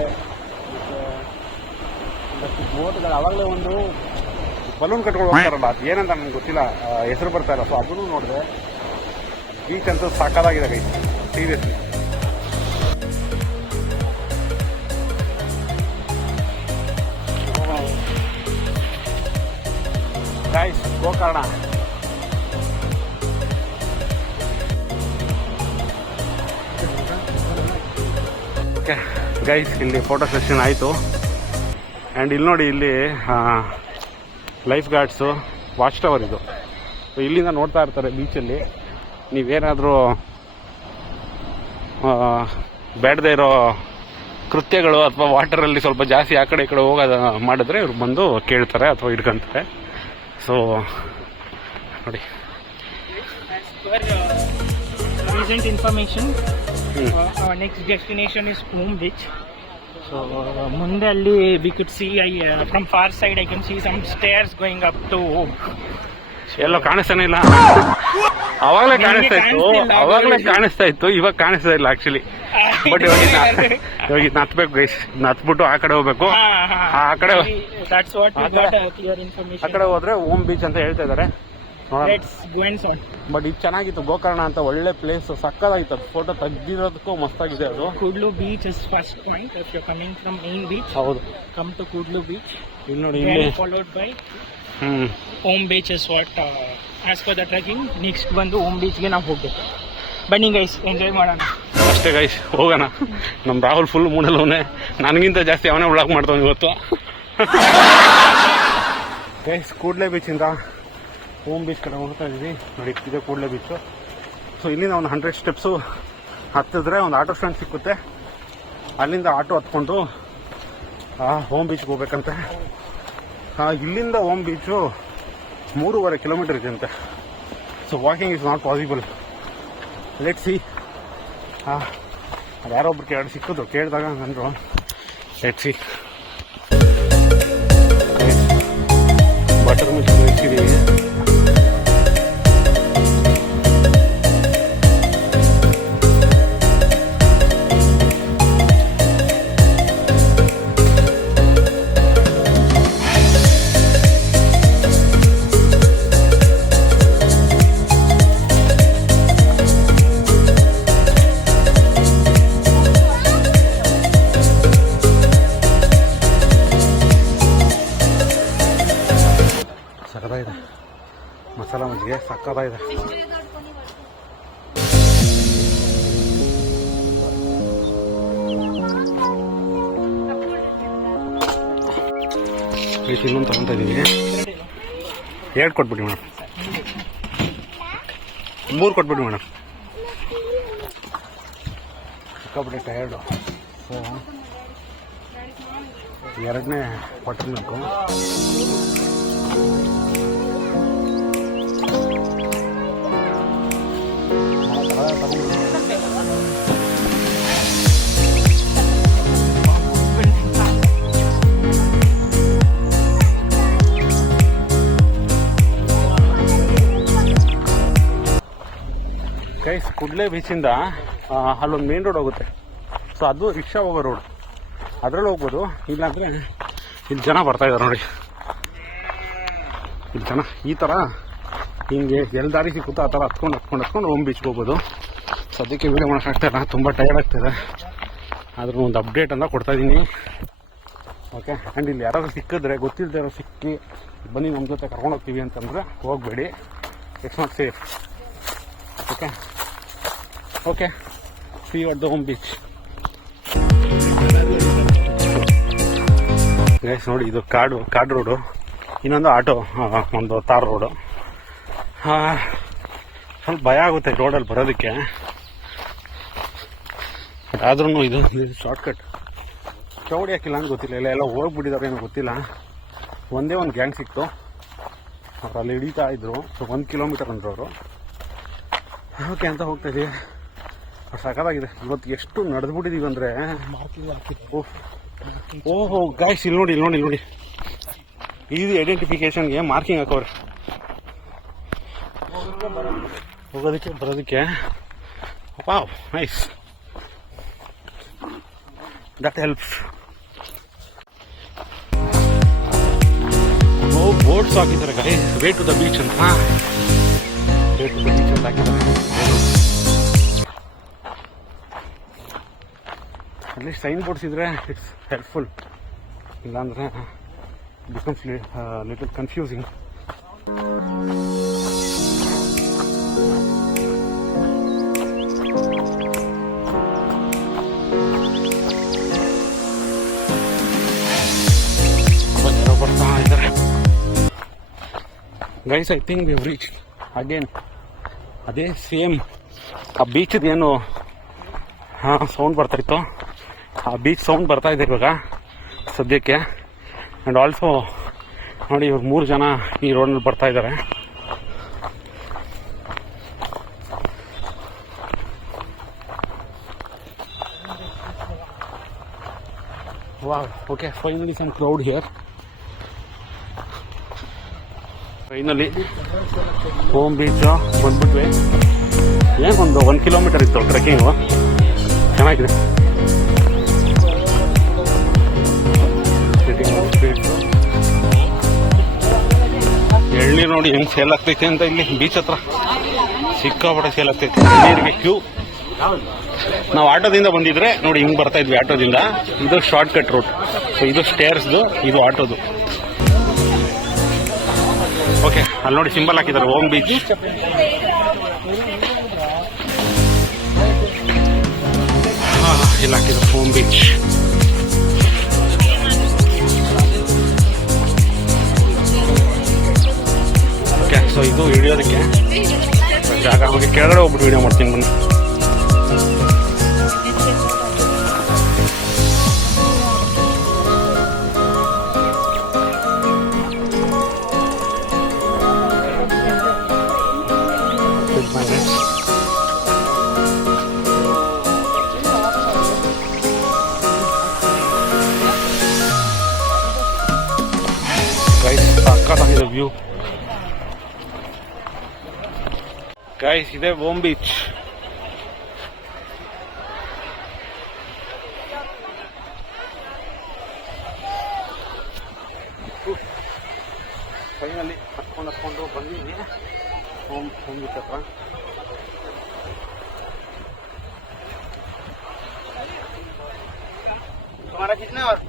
ಮತ್ತು ಬೋಟ್ಗಳು. ಅವಾಗಲೇ ಒಂದು ಬಲೂನ್ ಕಟ್ಕೊಂಡು ಹೋಗ್ತಾರಲ್ಲ, ಅದು ಏನಂತ ನನಗೆ ಗೊತ್ತಿಲ್ಲ, ಹೆಸರು ಬರ್ತಾ ಇಲ್ಲ. ಸೊ ಅದನ್ನು ನೋಡಿದೆ. ಬೀಚ್ ಅಂತೂ ಸಾಕಾಗಿದೆ guys, seriously. Guys Gokarna. Okay guys, ಇಲ್ಲಿ ಫೋಟೋ ಸೆಷನ್ ಆಯಿತು. ಆ್ಯಂಡ್ ಇಲ್ಲಿ ನೋಡಿ, ಇಲ್ಲಿ ಲೈಫ್ ಗಾರ್ಡ್ಸು, ವಾಚ್ ಟವರ್ ಇದು. ಇಲ್ಲಿಂದ ನೋಡ್ತಾ ಇರ್ತಾರೆ ಬೀಚಲ್ಲಿ. ನೀವೇನಾದರೂ ಬೇಡದೇ ಇರೋ ಕೃತ್ಯಗಳು ಅಥವಾ ವಾಟರಲ್ಲಿ ಸ್ವಲ್ಪ ಜಾಸ್ತಿ ಆ ಕಡೆ ಈ ಕಡೆ ಹೋಗೋದು ಮಾಡಿದ್ರೆ ಇವ್ರು ಬಂದು ಕೇಳ್ತಾರೆ ಅಥವಾ ಹಿಡ್ಕೊಂತಾರೆ. ಸೊ ನೋಡಿ, recent information, our next destination is Moom Beach. So ಮುಂದೆ ಅಲ್ಲಿ we could see, from far side I can see some stairs going up to Om. ಎಲ್ಲೋ ಕಾಣಿಸ್ತಾನೆ ಇಲ್ಲ. ಅವಾಗಲೇ ಕಾಣಿಸ್ತಾ ಇತ್ತು, ಇವಾಗ ಕಾಣಿಸ್ತಾ ಇಲ್ಲ ಆಕ್ಚುಲಿ. ಬಟ್ ಇವಾಗ ಇದನ್ನ ಹತ್ಬೇಕು ಗೈಸ್. ಇದನ್ನ ಹತ್ಬಿಟ್ಟು ಆ ಕಡೆ ಹೋಗ್ಬೇಕು. ಆ ಕಡೆ ಹೋದ್ರೆ ಓಮ್ ಬೀಚ್ ಅಂತ ಹೇಳ್ತಾ ಇದಾರೆ. ಬಟ್ ಇದು ಚೆನ್ನಾಗಿತ್ತು. ಗೋಕರ್ಣ ಅಂತ ಒಳ್ಳೆ ಪ್ಲೇಸ್, ಸಕ್ಕದಾಗಿತ್ತು. ಫೋಟೋ ತೆಗ್ದಿರೋದಕ್ಕೂ ಮಸ್ತಾಗಿದೆ ಅದು. Kudle beach is first point if you coming from main beach. ಹೌದು, ಕಮ್ ಟು ಕೂಡ್ಲು ಬೀಚ್. ಇಲ್ಲಿ ನೋಡಿ, ಇಲ್ಲಿ followed by Om beach is what as per the trekking. Next ಬಂದು ಓಮ್ ಬೀಚ್ಗೆ ನಾವು ಹೋಗ್ಬೇಕು. ಬನ್ನಿ ಗೈಸ್, ಎಂಜಾಯ್ ಮಾಡೋಣ. ಅಷ್ಟೇ ಗೈಸ್, ಹೋಗೋಣ. ನಮ್ಮ ರಾಹುಲ್ ಫುಲ್ ಮೂಡಲ್ಲವನೇ, ನನಗಿಂತ ಜಾಸ್ತಿ ಅವನೇ ಬ್ಲಾಗ್ ಮಾಡ್ತಾನೆ ಇವತ್ತು. ಗೈಸ್, ಕೂಡ್ಲೆ ಬೀಚಿಂದ ಓಮ್ ಬೀಚ್ ಕಡೆ ಹೋಗ್ತಾ ಇದ್ದೀವಿ. ನೋಡಿ, ಇದೆ ಕೂಡ್ಲೆ ಬೀಚು. ಸೊ ಇಲ್ಲಿಂದ ಒಂದು 100 ಸ್ಟೆಪ್ಸು ಹತ್ತಿದ್ರೆ ಒಂದು ಆಟೋ ಸ್ಟ್ಯಾಂಡ್ ಸಿಕ್ಕುತ್ತೆ. ಅಲ್ಲಿಂದ ಆಟೋ ಹತ್ಕೊಂಡು ಓಮ್ ಬೀಚ್ಗೆ ಹೋಗ್ಬೇಕಂತೆ. ಇಲ್ಲಿಂದ ಓಮ್ ಬೀಚು 3.5 ಕಿಲೋಮೀಟರ್ ಇದೆ ಅಂತೆ. So walking is not possible. Let see. ಅದು ಯಾರೋ ಒಬ್ರು ಸಿಕ್ಕಿದ್ರು, ಕೇಳಿದಾಗ ಅಂದರು ಲೆಟ್ ಸಿ. ಬಟರ್ ಮಿಲ್ಕ್ ಬೆಳೆಸಿದ್ದೀವಿ. ಸಕ್ಕದಾಗಿದೆ ಮಸಾಲ ಮಜ್ಜಿಗೆ, ಸಕ್ಕದಾಗಿದೆ. ಇನ್ನೊಂದು ತಗೊತಾ ಇದ್ದೀವಿ. 2 ಕೊಟ್ಬಿಡಿ ಮೇಡಮ್, 3 ಕೊಟ್ಬಿಡಿ ಮೇಡಮ್. ಸಿಕ್ಕಾಪಟ್ಟೆ ಟಯರ್ಡು. ಸೊ 2ನೇ ವಾಟರ್ ಮಿಲ್ಕು. ಗೈಸ್, ಕುಡ್ಲೆ ಬೀಚಿಂದ ಅಲ್ಲೊಂದು ಮೇನ್ ರೋಡ್ ಹೋಗುತ್ತೆ. ಸೊ ಅದು ರಿಕ್ಷಾ ಹೋಗೋ ರೋಡ್, ಅದರಲ್ಲಿ ಹೋಗ್ಬೋದು. ಇಲ್ಲಾಂದರೆ ಇಲ್ಲಿ ಜನ ಬರ್ತಾಯಿದ್ದಾರೆ ನೋಡಿ, ಇಲ್ಲಿ ಜನ ಈ ಥರ ಹಿಂಗೆ ಎಲ್ಲಿ ದಾರಿ ಸಿಕ್ಕುತ್ತೋ ಆ ಥರ ಹತ್ಕೊಂಡು ಹೋಮ್ ಬೀಚ್ಗೆ ಹೋಗ್ಬೋದು. ಸದ್ಯಕ್ಕೆ ವೀಡಿಯೋ ಮಾಡೋಕ್ಕಾಗ್ತಾಯಿಲ್ಲ, ತುಂಬ ಟಯರ್ಡ್ ಆಗ್ತಿದೆ. ಆದರೂ ಒಂದು ಅಪ್ಡೇಟ್ ಅಂತ ಕೊಡ್ತಾಯಿದ್ದೀನಿ. ಓಕೆ, ಆ್ಯಂಡ್ ಇಲ್ಲಿ ಯಾರಾದ್ರೂ ಸಿಕ್ಕಿದ್ರೆ, ಗೊತ್ತಿಲ್ಲದೆ ಯಾರೋ ಸಿಕ್ಕಿ ಬನ್ನಿ ನಮ್ಮ ಜೊತೆ ಕರ್ಕೊಂಡು ಹೋಗ್ತೀವಿ ಅಂತಂದರೆ ಹೋಗಬೇಡಿ, it's not safe. Okay okay, see you at the home beach. Guys ನೋಡಿ, ಇದು ಕಾಡು ರೋಡು, ಇನ್ನೊಂದು ಆಟೋ, ಒಂದು ತಾರ್ ರೋಡು. ಸ್ವಲ್ಪ ಭಯ ಆಗುತ್ತೆ ರೋಡಲ್ಲಿ ಬರೋದಕ್ಕೆ, ಬಟ್ ಆದ್ರೂ ಇದು ಶಾರ್ಟ್ಕಟ್. ಚೌಡಿ ಹಾಕಿಲ್ಲ ಅಂತ ಗೊತ್ತಿಲ್ಲ, ಎಲ್ಲ ಹೋಗ್ಬಿಟ್ಟಿದ್ದಾರೆ ಏನೋ ಗೊತ್ತಿಲ್ಲ. ಒಂದೇ ಒಂದು ಗ್ಯಾಂಗ್ ಸಿಕ್ತು, ಅವ್ರು ಅಲ್ಲಿ ಹಿಡಿತಾ ಇದ್ರು. ಸೊ 1 ಕಿಲೋಮೀಟರ್ ಅಂದರು ಅವರು. ಓಕೆ ಅಂತ ಹೋಗ್ತಾ ಇದೀವಿ. ಸಖತ್ತಾಗಿದೆ. ಇವತ್ತು ಎಷ್ಟು ನಡೆದ್ಬಿಟ್ಟಿದೀವಿ ಅಂದರೆ, ಓಹೋ ಗಾಯ್ಸ್, ಇಲ್ಲಿ ನೋಡಿ ಈಸಿ ಐಡೆಂಟಿಫಿಕೇಶನ್ಗೆ ಮಾರ್ಕಿಂಗ್ ಹಾಕೋರೆ ಹೋಗೋದಕ್ಕೆ ಬರೋದಕ್ಕೆ. Wow, nice, that helps. Boards ಹಾಕಿದ್ದಾರೆ guys, way to the beach ಅಂತ ಹಾಕಿದ್ದಾರೆ. ಅಟ್ಲೀಸ್ಟ್ ಸೈನ್ ಬೋರ್ಡ್ಸ್ ಇದ್ರೆ ಇಟ್ಸ್ ಹೆಲ್ಪ್ಫುಲ್, ಇಲ್ಲಾಂದರೆ ಬಿಕಮ್ಸ್ ಲಿಟಲ್ ಕನ್ಫ್ಯೂಸಿಂಗ್. ಬರ್ತಾ ಇದ್ದಾರೆ guys. I think we have reach again. ಅದೇ ಸೇಮ್ ಆ ಬೀಚದ್ದು ಏನು ಸೌಂಡ್ ಬರ್ತಾ ಇತ್ತು, ಆ ಬೀಚ್ ಸೌಂಡ್ ಬರ್ತಾ ಇದೆ ಇವಾಗ ಸದ್ಯಕ್ಕೆ. ಆ್ಯಂಡ್ ಆಲ್ಸೋ ನೋಡಿ, ಇವಾಗ 3 ಜನ ಈ ರೋಡ್ನಲ್ಲಿ ಬರ್ತಾ ಇದ್ದಾರೆ. Wow, okay, finally some crowd here. Finally Om beach ಬಂದ್ಬಿಟ್ವಿ. ಏನೊಂದು 1 ಕಿಲೋಮೀಟರ್ ಇತ್ತು ಟ್ರೆಕ್ಕಿಂಗು, ಚೆನ್ನಾಗಿದೆ. ಎಳ್ನೀರು ನೋಡಿ ಹೆಂಗೆ ಸೇಲ್ ಆಗ್ತೈತೆ ಅಂತ. ಇಲ್ಲಿ ಬೀಚ್ ಹತ್ರ ಸಿಕ್ಕಾಪಟ್ಟೆ ಸೇಲ್ ಆಗ್ತೈತೆ. ನೀರಿಗೆ ಕ್ಯೂ. ನಾವು ಆಟೋದಿಂದ ಬಂದಿದ್ರೆ ನೋಡಿ ಹಿಂಗೆ ಬರ್ತಾ ಇದ್ವಿ ಆಟೋದಿಂದ. ಇದು ಶಾರ್ಟ್ ಕಟ್ ರೂಟ್. ಸೊ ಇದು ಸ್ಟೇರ್ಸ್ದು, ಇದು ಆಟೋದು. ಓಕೆ, ಅಲ್ಲಿ ನೋಡಿ ಸಿಂಬಲ್ ಹಾಕಿದ್ದಾರೆ ಹೋಮ್ ಬೀಚ್. ಇಲ್ಲಿ ಹಾಕಿದ್ದಾರೆ ಹೋಮ್ ಬೀಚ್. ಓಕೆ, ಸೊ ಇದು ಹಿಡಿಯೋದಕ್ಕೆ ಜಾಗ. ಹೋಗಿ ಕೆಳಗಡೆ ಹೋಗ್ಬಿಟ್ಟು ವಿಡಿಯೋ ಮಾಡ್ತೀನಿ ಬನ್ನಿ. ಸಾಕಾಗಿದೆ ವ್ಯೂ ಗೈಸ್. ಇದೆ ಹೋಮ್ ಬೀಚ್. ಫೈನಲಿ ಹತ್ಕೊಂಡು ಬಂದಿದ್ದೀನಿ ಹೋಮ್ ಬೀಚ್ ಹತ್ರ. तुम्हारा कितना और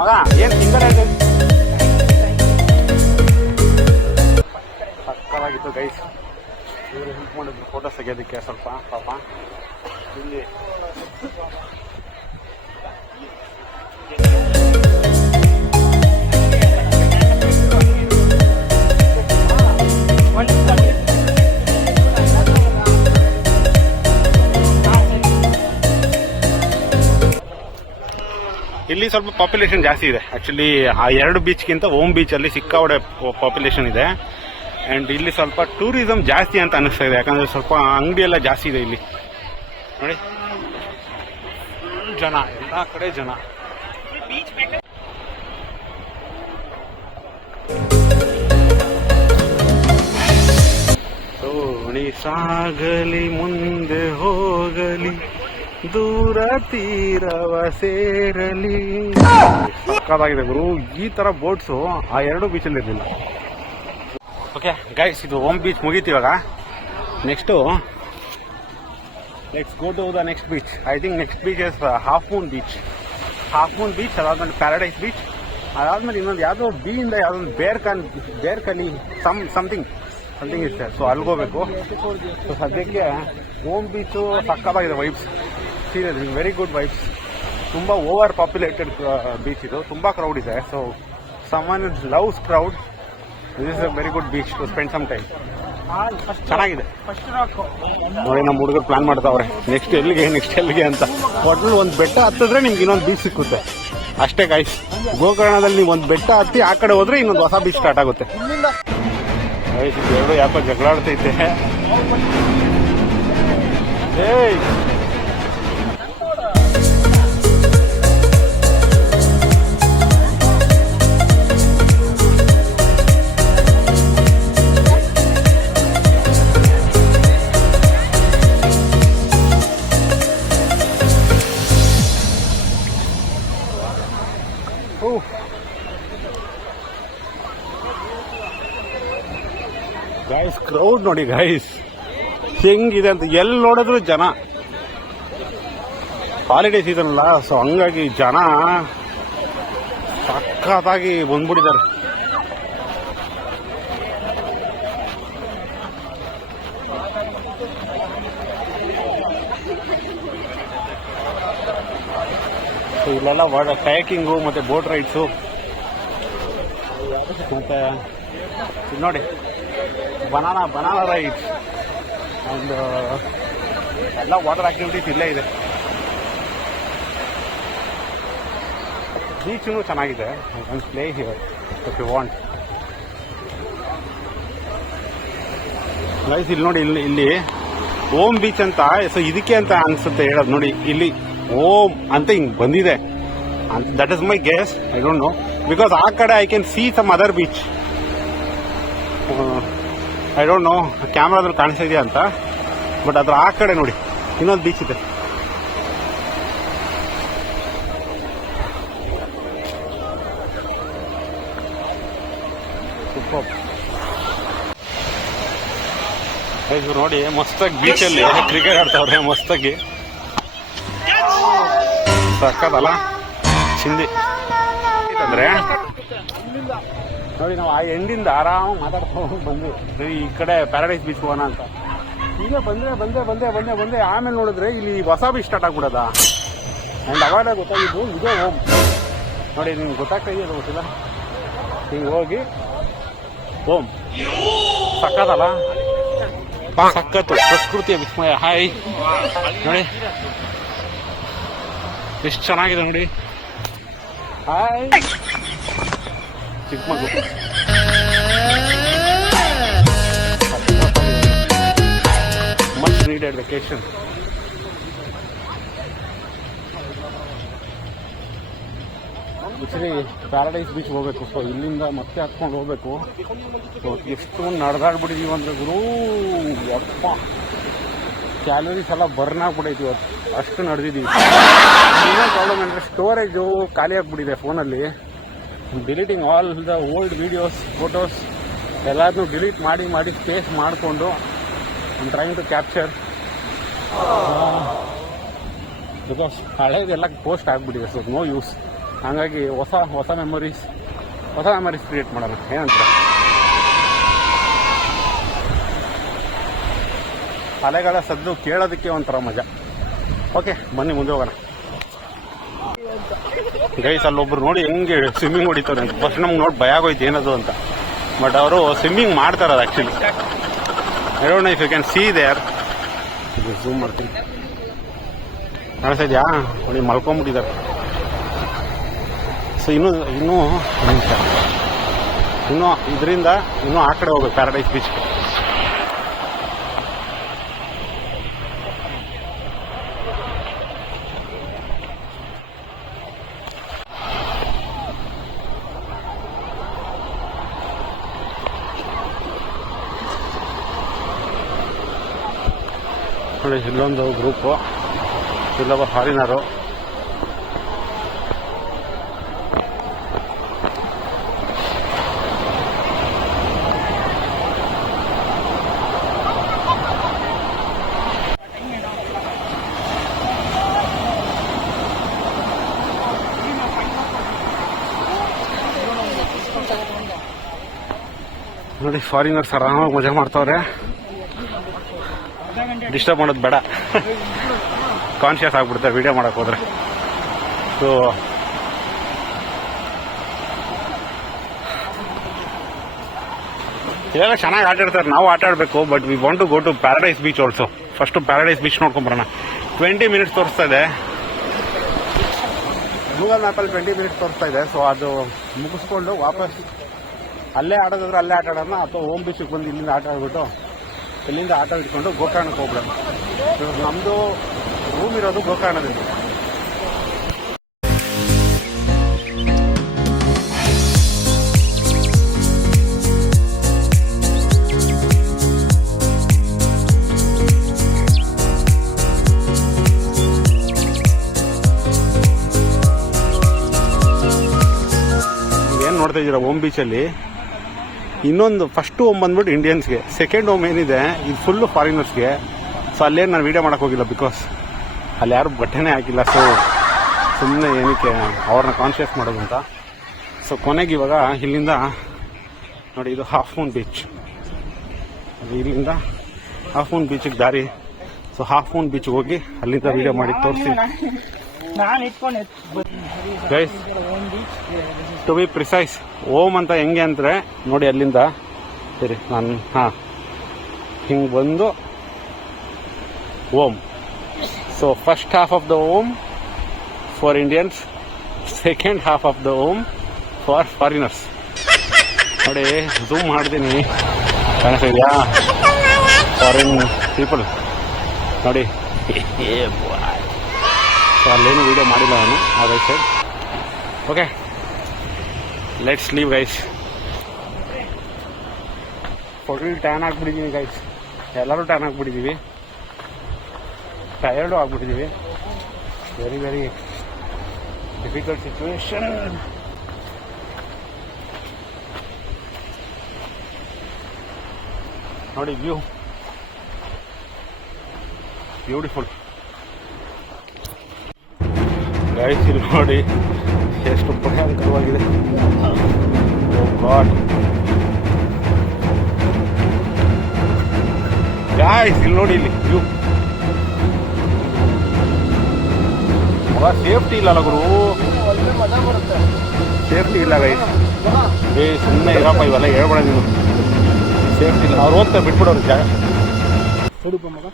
ಮಗ ಏನು ಸಿಂಗಲ್ ಸಕ್ಕತ್ತಾಗಿತ್ತು ಗೈಸ್. ಇವರು ಹೆಲ್ಪ್ ಮಾಡಿದ್ರು ಫೋಟೋಸ್ ತೆಗೆಯೋದಕ್ಕೆ ಸ್ವಲ್ಪ ಪಾಪ. ಇಲ್ಲಿ ಇಲ್ಲಿ ಸ್ವಲ್ಪ ಪಾಪ್ಯುಲೇಷನ್ ಜಾಸ್ತಿ ಇದೆ ಆ್ಯಕ್ಚುಲಿ. ಆ ಎರಡು ಬೀಚ್ಗಿಂತ ಓಮ್ ಬೀಚಲ್ಲಿ ಸಿಕ್ಕಾಪಟ್ಟೆ ಪಾಪ್ಯುಲೇಷನ್ ಇದೆ. ಆ್ಯಂಡ್ ಇಲ್ಲಿ ಸ್ವಲ್ಪ ಟೂರಿಸಮ್ ಜಾಸ್ತಿ ಅಂತ ಅನ್ನಿಸ್ತಾ ಇದೆ, ಯಾಕಂದರೆ ಸ್ವಲ್ಪ ಅಂಗಡಿ ಎಲ್ಲ ಜಾಸ್ತಿ ಇದೆ ಇಲ್ಲಿ ನೋಡಿ. ಜನ ಎಲ್ಲ ಕಡೆ ಜನ. ದೋಣಿ ಸಾಗಲಿ ಮುಂದೆ ಹೋಗಲಿ ದೂರ ತೀರವ ಸೇರಲಿ. ಸಕ್ಕತ್ತಾಗಿದೆ ಗುರು. ಈ ತರ ಬೋಟ್ಸು ಆ ಎರಡು ಬೀಚಲ್ಲಿ ಇರಲಿಲ್ಲ. ಓಕೆ ಗೈಸ್, ಇದು ಓಮ್ ಬೀಚ್ ಮುಗೀತು. ಇವಾಗ next let's go to the next beach. I think next beach is half moon beach. ಅದಾದ್ಮೇಲೆ ಪ್ಯಾರಡೈಸ್ ಬೀಚ್, ಅದಾದ್ಮೇಲೆ ಇನ್ನೊಂದು ಯಾವುದೋ ಬೀಯಿಂದ ಯಾವುದೊಂದು ಬೇರ್ಕಲಿ ಸಮಥಿಂಗ್ ಇರುತ್ತೆ. ಸೊ ಅಲ್ಗೋಬೇಕು. ಸೊ ಸದ್ಯಕ್ಕೆ ಓಮ್ ಬೀಚು ಸಕ್ಕತ್ತಾಗಿದೆ. Vibes serious, very good vibes. ತುಂಬ ಓವರ್ ಪಾಪ್ಯುಲೇಟೆಡ್ ಬೀಚ್ ಇದು, ತುಂಬ ಕ್ರೌಡ್ ಇದೆ. So someone loves crowd. This is a very good beach to spend some time. ಚೆನ್ನಾಗಿದೆ ನೋಡಿ. ನಮ್ಮ ಹುಡುಗರು ಪ್ಲಾನ್ ಮಾಡ್ತಾವ್ರೆ ನೆಕ್ಸ್ಟ್ ಎಲ್ಲಿಗೆ ಅಂತ. ಒಟ್ಟು ಒಂದು ಬೆಟ್ಟ ಹತ್ತಿದ್ರೆ ನಿಮ್ಗೆ ಇನ್ನೊಂದು ಬೀಚ್ ಸಿಕ್ಕುತ್ತೆ ಅಷ್ಟೇ ಗೈಸ್. ಗೋಕರ್ಣದಲ್ಲಿ ನೀವು ಒಂದು ಬೆಟ್ಟ ಹತ್ತಿ ಆ ಕಡೆ ಹೋದ್ರೆ ಇನ್ನೊಂದು ಹೊಸ ಬೀಚ್ ಸ್ಟಾರ್ಟ್ ಆಗುತ್ತೆ. ಗೈಸ್ ಎರಡು ಯಾಕೋ ಜಗಳಾಡ್ತೈತೆ. ಏಯ್ ಗೈಸ್ ಕ್ರೌಡ್ ನೋಡಿ ಗೈಸ್ ಹೆಂಗಿದೆ ಅಂತ. ಎಲ್ಲಿ ನೋಡಿದ್ರು ಜನ. ಹಾಲಿಡೇ ಸೀಸನ್ ಅಲ್ಲ, ಸೊ ಹಂಗಾಗಿ ಜನ ಸಖತ್ತಾಗಿ ಬಂದ್ಬಿಟ್ಟಿದ್ದಾರೆ. ಸೊ ಇಲ್ಲೆಲ್ಲ ಕಯಾಕಿಂಗು ಮತ್ತೆ ಬೋಟ್ ರೈಡ್ಸು ಮತ್ತೆ ನೋಡಿ ಬನಾನಾ ರೈಡ್ಸ್ ಅಂಡ್ ಎಲ್ಲ ವಾಟರ್ ಆಕ್ಟಿವಿಟೀಸ್ ಇಲ್ಲೇ ಇದೆ. ಬೀಚೂ ಚೆನ್ನಾಗಿದೆ. ಒಂದು play here if you want. Guys ಇಲ್ಲಿ ನೋಡಿ, ಇಲ್ಲಿ ಓಮ್ ಬೀಚ್ ಅಂತ. ಸೊ ಇದಕ್ಕೆ ಅಂತ ಅನ್ಸುತ್ತೆ ಹೇಳೋದು ನೋಡಿ. ಇಲ್ಲಿ ಓಮ್ ಅಂತ ಹಿಂಗ್ ಬಂದಿದೆ. That is my guess. I don't know because ಆ ಕಡೆ I can see some other beach. I don't know ಕ್ಯಾಮ್ರಾದಲ್ಲಿ ಕಾಣಿಸ್ತಾ ಇದೆಯಾ ಅಂತ. ಬಟ್ ಅದ್ರ ಆ ಕಡೆ ನೋಡಿ ಇನ್ನೊಂದು ಬೀಚ್ ಇದೆ. ನೋಡಿ ಮಸ್ತಾಗಿ ಬೀಚಲ್ಲಿ ಕ್ರಿಕೆಟ್ ಆಡ್ತಾವ್ರೆ ಮಸ್ತಾಗಿ. ಸಕ್ಕದಲ್ಲ ಚಿಂದಿ ಅಂದ್ರೆ ನೋಡಿ. ನಾವು ಆ ಎಂಡಿಂದ ಆರಾಮ ಮಾತಾಡ್ಕೊಂಡು ಬಂದು ಈ ಕಡೆ ಪ್ಯಾರಡೈಸ್ ಬೀಚ್ ಹೋಗೋಣ ಅಂತ. ಈಗ ಬಂದೆ ಆಮೇಲೆ ನೋಡಿದ್ರೆ ಇಲ್ಲಿ ಹೊಸ ಬೀಚ್ ಸ್ಟಾರ್ಟ್ ಆಗ್ಬಿಡೋದ. ಆ್ಯಂಡ್ ಅವಾಗ ಗೊತ್ತಾಗಿದ್ದು ಇದೇ ಓಮ್. ನೋಡಿ ನಿಮ್ಗೆ ಗೊತ್ತಾಗ್ತಾ ಇದೆಯಲ್ಲ ಗೊತ್ತಿಲ್ಲ. ಹಿಂಗೆ ಹೋಗಿ ಓಮ್ ಸಕ್ಕದಲ್ಲ. ಸಕ್ಕತ್ತು ಪ್ರಕೃತಿಯ ವಿಸ್ಮಯ. ಹಾಯ್ ನೋಡಿ ಎಷ್ಟು ಚೆನ್ನಾಗಿದೆ ನೋಡಿ. ಹಾಯ್ ಚಿಕ್ಕ ಮಗು. Much needed vacation. Actually paradise beach ಹೋಗ್ಬೇಕು. ಸೊ ಇಲ್ಲಿಂದ ಮತ್ತೆ ಹತ್ಕೊಂಡು ಹೋಗ್ಬೇಕು. ಸೊ ಎಷ್ಟು ನಡೆದಾಡ್ಬಿಟ್ಟಿದೀವಿ ಅಂದ್ರೆ ಗುರು ಯಪ್ಪ, ಕ್ಯಾಲರೀಸ್ ಎಲ್ಲ ಬರ್ನ್ ಆಗ್ಬಿಟ್ಟೈತಿ ಇವತ್ತು. ಅಷ್ಟು ನಡೆದಿದ್ದೀವಿ. ಏನೋ ಪ್ರಾಬ್ಲಮ್ ಅಂದರೆ ಸ್ಟೋರೇಜು ಖಾಲಿ ಆಗ್ಬಿಟ್ಟಿದೆ ಫೋನಲ್ಲಿ. Deleting all the old videos photos ಎಲ್ಲಾದನ್ನೂ ಡಿಲೀಟ್ ಮಾಡಿ ಸ್ಪೇಸ್ ಮಾಡಿಕೊಂಡು I trying to capture. Because ಹಳೇದೆಲ್ಲ ಪೋಸ್ಟ್ ಆಗಿಬಿಟ್ಟಿದೆ. So no use. ಹಾಗಾಗಿ ಹೊಸ ಮೆಮೊರೀಸ್ ಕ್ರಿಯೇಟ್ ಮಾಡೋಣ ಏನಂತ. ಅಲೆಗಳ ಸದ್ದು ಕೇಳೋದಕ್ಕೆ ಒಂಥರ ಮಜಾ. ಓಕೆ ಬನ್ನಿ ಮುಂದೆ ಹೋಗೋಣ. ಗೈಸ್ ಅಲ್ಲೊಬ್ರು ನೋಡಿ ಹೆಂಗೆ ಸ್ವಿಮ್ಮಿಂಗ್ ಹೊಡಿತಾರೆ ಅಂತ. ಫಸ್ಟ್ ನಮ್ಗೆ ನೋಡಿ ಭಯ ಆಗೋಯ್ತು ಏನದು ಅಂತ. ಬಟ್ ಅವರು ಸ್ವಿಮ್ಮಿಂಗ್ ಮಾಡ್ತಾರೆ ಅದು actually. I don't know if you can see there. Zoom ಮಾಡ್ತೀನಿ. ಕಾಣಿಸ್ತಾ ಇದೆಯಾ ನೋಡಿ ಮಲ್ಕೊಂಬಿಟ್ಟಿದ್ದಾರೆ. ಸೊ ಇನ್ನೂ ಇದರಿಂದ ಇನ್ನೂ ಆ ಕಡೆ ಹೋಗ್ಬೇಕು ಪ್ಯಾರಡೈಸ್ ಬೀಚ್ಗೆ. ನೋಡಿ ಇಲ್ಲೊಂದು ಗ್ರೂಪು, ಇಲ್ಲೊಬ್ಬ ಫಾರಿನರು. ನೋಡಿ ಫಾರಿನರ್ಸ್ ಆರಾಮಾಗಿ ಮಜಾ ಮಾಡ್ತಾವ್ರೆ. ಡಿಸ್ಟರ್ಬ್ ಮಾಡೋದು ಬೇಡ, ಕಾನ್ಶಿಯಸ್ ಆಗ್ಬಿಡುತ್ತೆ ವಿಡಿಯೋ ಮಾಡಕ್ ಹೋದ್ರೆ. ಸೊ ಇವೆಲ್ಲ ಚೆನ್ನಾಗಿ ಆಟ ಆಡ್ತಾರೆ, ನಾವು ಆಟ ಆಡಬೇಕು. But we want to go to Paradise beach also. First Paradise beach ನೋಡ್ಕೊಂಬರೋಣ. 20 ಮಿನಿಟ್ಸ್ ತೋರಿಸ್ತಾ ಇದೆ ಗೂಗಲ್ ಮ್ಯಾಪಲ್ಲಿ, 20 ಮಿನಿಟ್ಸ್ ತೋರಿಸ್ತಾ ಇದೆ. ಸೊ ಅದು ಮುಗಿಸ್ಕೊಂಡು ವಾಪಸ್ ಅಲ್ಲೇ ಆಡೋದಾದ್ರೆ ಅಲ್ಲೇ ಆಟ ಆಡೋಣ, ಅಥವಾ ಹೋಮ್ ಬೀಚಿಗೆ ಬಂದು ಇಲ್ಲಿಂದ ಆಟ ಆಡ್ಬಿಟ್ಟು ಇಲ್ಲಿಂದ ಆಟ ಇಟ್ಕೊಂಡು ಗೋಕರ್ಣಕ್ಕೆ ಹೋಗ್ಬಿಡೋಣ. ನಮ್ಮದು ರೂಮ್ ಇರೋದು ಗೋಕರ್ಣದಲ್ಲಿ. ಏನು ನೋಡ್ತಾ ಇದ್ದೀರಾ ಹೋಮ್ ಬೀಚಲ್ಲಿ? ಇನ್ನೊಂದು ಫಸ್ಟ್ ಹೋಮ್ ಬಂದ್ಬಿಟ್ಟು ಇಂಡಿಯನ್ಸ್ಗೆ, ಸೆಕೆಂಡ್ ಹೋಮ್ ಏನಿದೆ ಇದು ಫುಲ್ಲು ಫಾರಿನರ್ಸ್ಗೆ. ಸೊ ಅಲ್ಲೇನು ನಾನು ವೀಡಿಯೋ ಮಾಡೋಕ್ಕೆ ಹೋಗಿಲ್ಲ, ಬಿಕಾಸ್ ಅಲ್ಲಿ ಯಾರು ಬಟ್ಟೆನೇ ಹಾಕಿಲ್ಲ. ಸೊ ಸುಮ್ಮನೆ ಏನಕ್ಕೆ ಅವ್ರನ್ನ ಕಾನ್ಶಿಯಸ್ ಮಾಡೋದು ಅಂತ. ಸೊ ಕೊನೆಗೆ ಇವಾಗ ಇಲ್ಲಿಂದ ನೋಡಿ, ಇದು ಹಾಫ್ ಮೂನ್ ಬೀಚ್. ಇಲ್ಲಿಂದ ಹಾಫ್ ಮೂನ್ ಬೀಚಿಗೆ ದಾರಿ. ಸೊ ಹಾಫ್ ಮೂನ್ ಬೀಚ್ಗೆ ಹೋಗಿ ಅಲ್ಲಿಂದ ವೀಡಿಯೋ ಮಾಡಿ ತೋರಿಸಿ. Guys to be precise, Om ಅಂತ ಹೆಂಗೆ ಅಂದರೆ ನೋಡಿ ಅಲ್ಲಿಂದ ಸರಿ ನಾನು ಹಿಂಗೆ ಬಂದು Om. So first half of the Om for Indians, second half of the Om for foreigners. ನೋಡಿ ಝೂಮ್ ಮಾಡ್ತೀನಿ, ಕಾಣಿಸ್ತಾ ಇದೆಯಾ? ಫಾರಿನ್ ಪೀಪಲ್ ನೋಡಿ. ಸೊ ಅಲ್ಲೇನು ವೀಡಿಯೋ ಮಾಡಿಲ್ಲ ನಾನು, as I said. Okay let's leave guys. Full tan ಆಗಿಬಿಟ್ಟಿದ್ದೀವಿ ಗೈಸ್, ಎಲ್ಲರೂ ಟ್ಯಾನ್ ಆಗಿಬಿಟ್ಟಿದ್ದೀವಿ, ಟಯರ್ಡು ಆಗಿಬಿಟ್ಟಿದ್ದೀವಿ. Very very difficult situation. ನೋಡಿ ವ್ಯೂ ಬ್ಯೂಟಿಫುಲ್ ಗೈಸ್. ಇಲ್ಲಿ ನೋಡಿ ಎಷ್ಟು ಭಯಂಕರವಾಗಿದೆ. ಓ ಗಾಡ್ ಗೈಸ್, ಇಲ್ಲಿ ನೋಡಿ ಇಲ್ಲಿ ವ್ಯೂ. ಮಗ ಸೇಫ್ಟಿ ಇಲ್ಲ ಗುರು, ಸೇಫ್ಟಿ ಇಲ್ಲ ಗೈಸ್. ಸುಮ್ಮನೆ ಇರಪ್ಪ, ಇವೆಲ್ಲ ಹೇಳ್ಬೇಡ ನೀನು. ಸೇಫ್ಟಿ ಇಲ್ಲ, ಅವ್ರು ಹೋಗ್ತಾರೆ ಬಿಟ್ಬಿಡೋರು ಜಾಗ. ನೋಡಪ್ಪ ಮಗ.